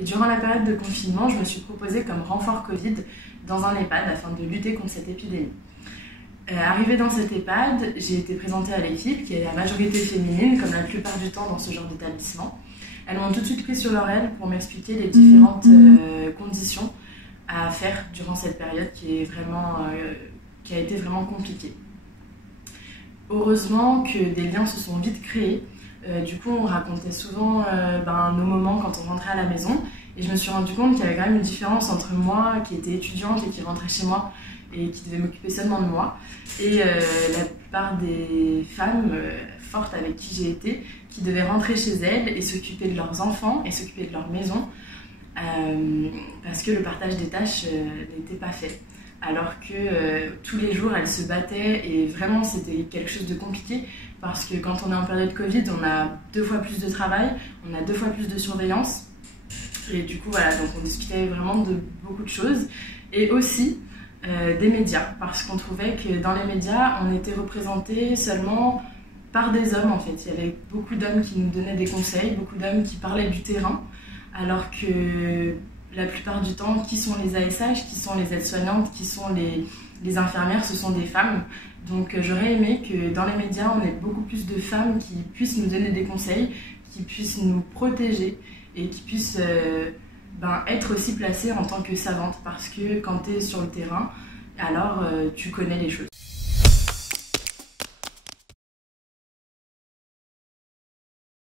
Et durant la période de confinement, je me suis proposée comme renfort Covid dans un EHPAD afin de lutter contre cette épidémie. Arrivée dans cet EHPAD, j'ai été présentée à l'équipe qui est à majorité féminine, comme la plupart du temps dans ce genre d'établissement. Elles m'ont tout de suite pris sur leur aile pour m'expliquer les différentes conditions à faire durant cette période qui a été vraiment compliquée. Heureusement que des liens se sont vite créés. Du coup, on racontait souvent nos moments quand on rentrait à la maison. Et je me suis rendu compte qu'il y avait quand même une différence entre moi, qui était étudiante et qui rentrait chez moi et qui devait m'occuper seulement de moi, et la plupart des femmes fortes avec qui j'ai été, qui devaient rentrer chez elles et s'occuper de leurs enfants et s'occuper de leur maison, parce que le partage des tâches n'était pas fait. Alors que tous les jours, elles se battaient et vraiment c'était quelque chose de compliqué parce que quand on est en période Covid, on a 2 fois plus de travail, on a 2 fois plus de surveillance et du coup voilà, donc on discutait vraiment de beaucoup de choses et aussi des médias parce qu'on trouvait que dans les médias, on était représenté seulement par des hommes en fait. Il y avait beaucoup d'hommes qui nous donnaient des conseils, beaucoup d'hommes qui parlaient du terrain alors que la plupart du temps, qui sont les ASH, qui sont les aides-soignantes, qui sont les infirmières, ce sont des femmes. Donc j'aurais aimé que dans les médias, on ait beaucoup plus de femmes qui puissent nous donner des conseils, qui puissent nous protéger et qui puissent être aussi placées en tant que savantes. Parce que quand tu es sur le terrain, alors tu connais les choses.